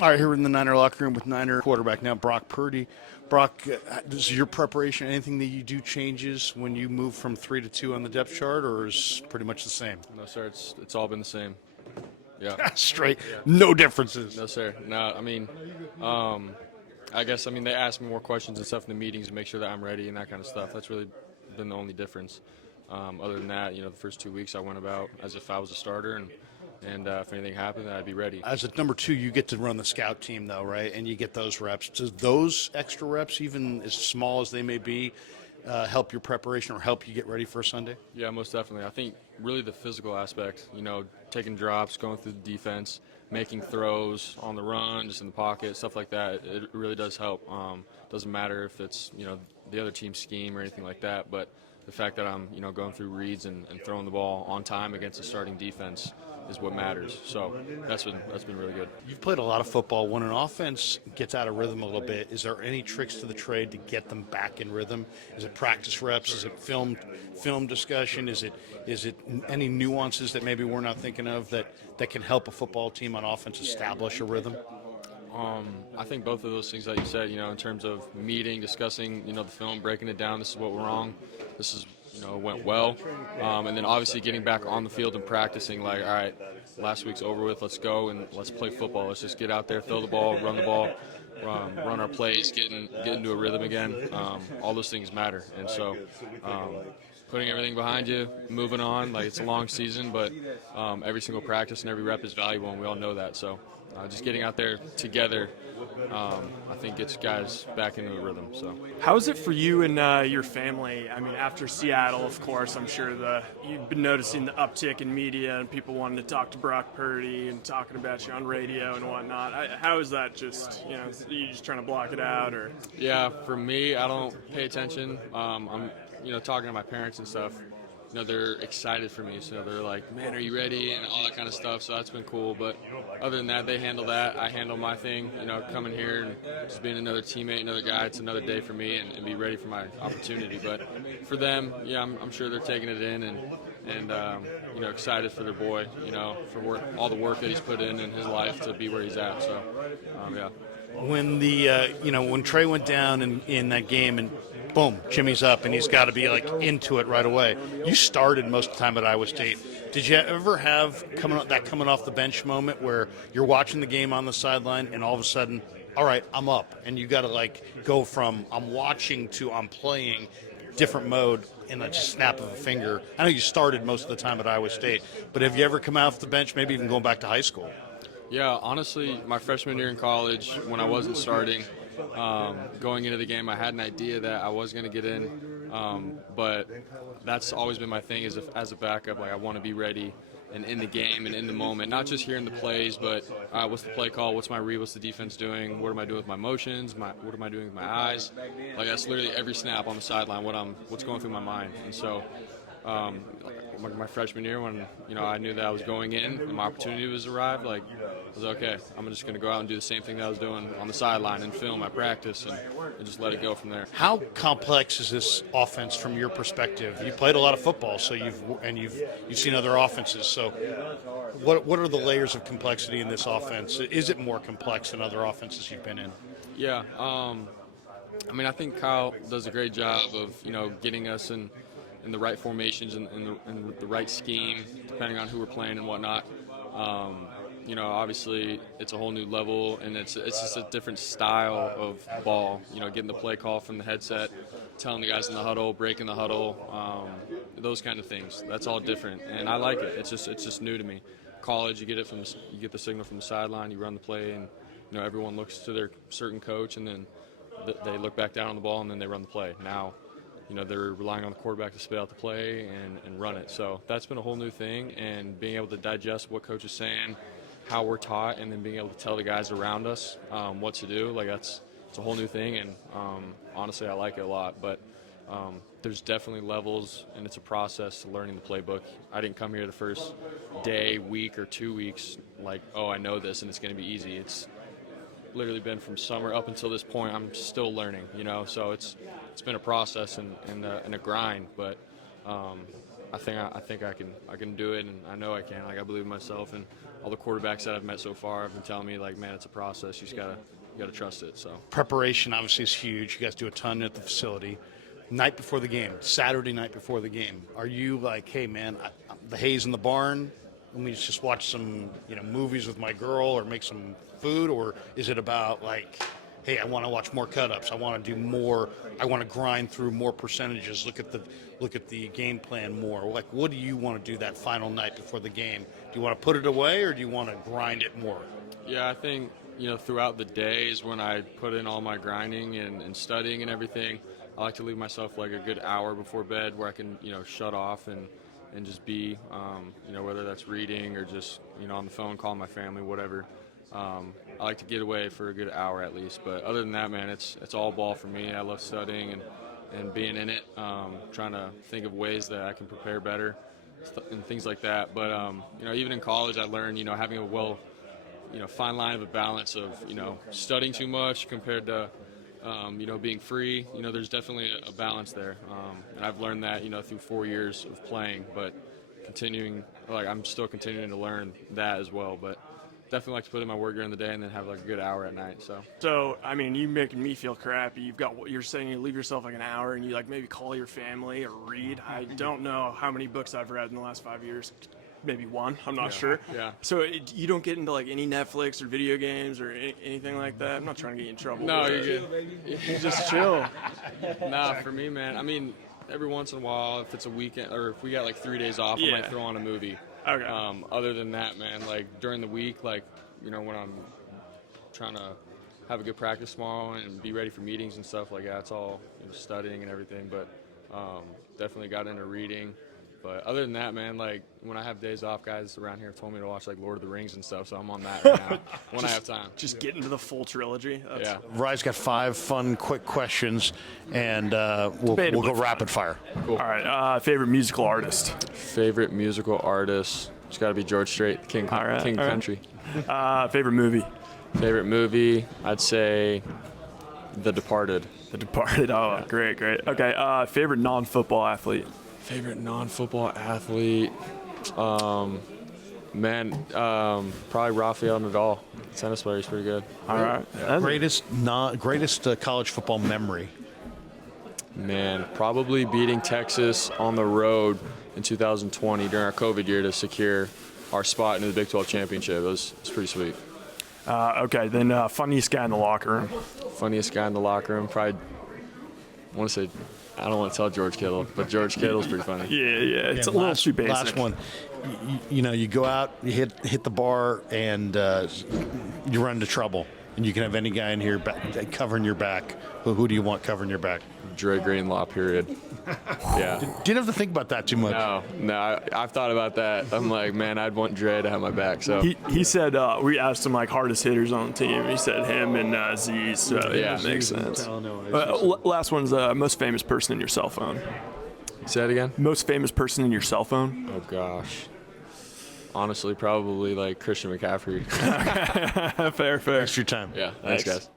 All right, here in the Niner locker room with Niner quarterback now, Brock Purdy. Brock, does your preparation, anything that you do changes when you move from 3 to 2 on the depth chart, or is pretty much the same? No, sir. It's all been the same. Yeah. Straight, no differences. No, sir. No, I mean, I guess they ask me more questions and stuff in the meetings to make sure that I'm ready and that kind of stuff. That's really been the only difference. Other than that, the first 2 weeks I went about as if I was a starter, and if anything happened, I'd be ready. As a number 2, you get to run the scout team, though, right? And you get those reps. Does those extra reps, even as small as they may be, help your preparation or help you get ready for Sunday? Yeah, most definitely. I think really the physical aspect, taking drops, going through the defense, making throws on the run, just in the pocket, stuff like that, it really does help. Doesn't matter if it's, the other team's scheme or anything like that, but the fact that I'm, going through reads and throwing the ball on time against a starting defense is what matters. So that's been really good. You've played a lot of football. When an offense gets out of rhythm a little bit, is there any tricks to the trade to get them back in rhythm? Is it practice reps? Is it film discussion? Is it any nuances that maybe we're not thinking of that can help a football team on offense establish a rhythm? I think both of those things that you said, in terms of meeting, discussing, the film, breaking it down, this is what went wrong, this is, went well, and then obviously getting back on the field and practicing, like, all right, last week's over with, let's go and let's play football. Let's just get out there, throw the ball, run the ball, run our plays, get into a rhythm again. All those things matter, and so putting everything behind you, moving on, like it's a long season, but every single practice and every rep is valuable, and we all know that, so just getting out there together, I think gets guys back into the rhythm. So, how is it for you and your family? After Seattle, of course, I'm sure you've been noticing the uptick in media and people wanting to talk to Brock Purdy and talking about you on radio and whatnot. How is that? Just are you just trying to block it out, or? Yeah, for me, I don't pay attention. I'm talking to my parents and stuff. They're excited for me, so they're like, man, are you ready, and all that kind of stuff, so that's been cool. But other than that, they handle that. I handle my thing, coming here and just being another teammate, another guy. It's another day for me and be ready for my opportunity. But for them, yeah, I'm sure they're taking it in and excited for their boy, for all the work that he's put in his life to be where he's at. So, yeah. When when Trey went down in that game and boom, Jimmy's up and he's got to be like into it right away. You started most of the time at Iowa State. Did you ever have coming off the bench moment where you're watching the game on the sideline and all of a sudden, all right, I'm up, and you got to go from I'm watching to I'm playing, different mode in a snap of a finger? I know you started most of the time at Iowa State, but have you ever come off the bench, maybe even going back to high school? Yeah, honestly, my freshman year in college, when I wasn't starting, going into the game, I had an idea that I was going to get in, but that's always been my thing as a backup. Like, I want to be ready and in the game and in the moment, not just hearing the plays, but what's the play call, what's my read, what's the defense doing, what am I doing with my motions, what am I doing with my eyes? Like, that's literally every snap on the sideline, what's going through my mind. And so my freshman year, when I knew that I was going in and my opportunity was arrived, I was okay. I'm just going to go out and do the same thing that I was doing on the sideline and film, I practice, and just let it go from there. How complex is this offense from your perspective? You played a lot of football, so you've seen other offenses. So, what are the layers of complexity in this offense? Is it more complex than other offenses you've been in? Yeah, I think Kyle does a great job of getting us in the right formations and the right scheme, depending on who we're playing and whatnot. Obviously it's a whole new level, and it's just a different style of ball. Getting the play call from the headset, telling the guys in the huddle, breaking the huddle, those kind of things. That's all different, and I like it. It's just new to me. College, you get the signal from the sideline, you run the play, and everyone looks to their certain coach, and then they look back down on the ball, and then they run the play. Now, they're relying on the quarterback to spit out the play and run it. So that's been a whole new thing, and being able to digest what coach is saying, how we're taught, and then being able to tell the guys around us what to do, it's a whole new thing, and honestly, I like it a lot. But there's definitely levels, and it's a process to learning the playbook. I didn't come here the first day, week, or 2 weeks I know this and it's going to be easy. It's literally been from summer up until this point. I'm still learning, so it's been a process and a grind, but I think I can do it, and I know I can. Like, I believe in myself, and all the quarterbacks that I've met so far have been telling me, like, man, it's a process. You just gotta trust it. So Preparation obviously is huge. You guys do a ton at the facility. Night before the game, Saturday night before the game, are you like, hey man, the hay's in the barn, let me just watch some movies with my girl or make some food, or is it about like, hey, I want to watch more cut-ups, I want to do more, I want to grind through more percentages, look at the game plan more? Like, what do you want to do that final night before the game? Do you want to put it away, or do you want to grind it more? yeah, I think throughout the days when I put in all my grinding and studying and everything, I like to leave myself like a good hour before bed where I can shut off and just be whether that's reading or just on the phone calling my family, whatever. I like to get away for a good hour at least. But other than that, man, it's all ball for me. I love studying and being in it, trying to think of ways that I can prepare better and things like that. But even in college, I learned having a fine line of a balance of studying too much compared to being free. There's definitely a balance there, and I've learned that through 4 years of playing, but I'm still continuing to learn that as well. But definitely like to put in my work during the day and then have like a good hour at night. So, I mean, you making me feel crappy. You've got what you're saying. You leave yourself like an hour, and you like maybe call your family or read. I don't know how many books I've read in the last 5 years. Maybe one. I'm not sure. Yeah. So you don't get into like any Netflix or video games or anything like that. I'm not trying to get you in trouble. No, you're good. You just chill. Nah, for me, man. I mean, every once in a while, if it's a weekend or if we got like 3 days off, I might throw on a movie. Okay. Other than that, man, like during the week, like when I'm trying to have a good practice tomorrow and be ready for meetings and stuff like that, it's all studying and everything. But definitely got into reading. But other than that, man, like when I have days off, guys around here have told me to watch like Lord of the Rings and stuff, so I'm on that right now when I have time. Just get into the full trilogy. Yeah. Rye's got 5 fun, quick questions, and we'll go rapid fire. Cool. All right. Favorite musical artist? Favorite musical artist? It's got to be George Strait, King Country. Favorite movie? Favorite movie? I'd say The Departed. The Departed. Oh, great. Okay. Favorite non-football athlete? Favorite non-football athlete? Probably Rafael Nadal. Tennis player, he's pretty good. All right. Yeah. Greatest college football memory? Man, probably beating Texas on the road in 2020 during our COVID year to secure our spot into the Big 12 championship. It was pretty sweet. Okay, then funniest guy in the locker room? Funniest guy in the locker room? Probably, I don't want to tell George Kittle, but George Kittle's pretty funny. Yeah. It's a little too basic. Last one. You go out, you hit the bar, and you run into trouble. And you can have any guy in here covering your back. Who do you want covering your back? Dre Greenlaw, period. Yeah. Didn't have to think about that too much. No, I've thought about that. I'm like, man, I'd want Dre to have my back. So he said we asked him like hardest hitters on the team. He said him and Z. So yeah, it makes sense. Last one's most famous person in your cell phone. Say that again. Most famous person in your cell phone. Oh gosh. Honestly, probably like Christian McCaffrey. Fair. Thanks for your time. Yeah. Thanks guys.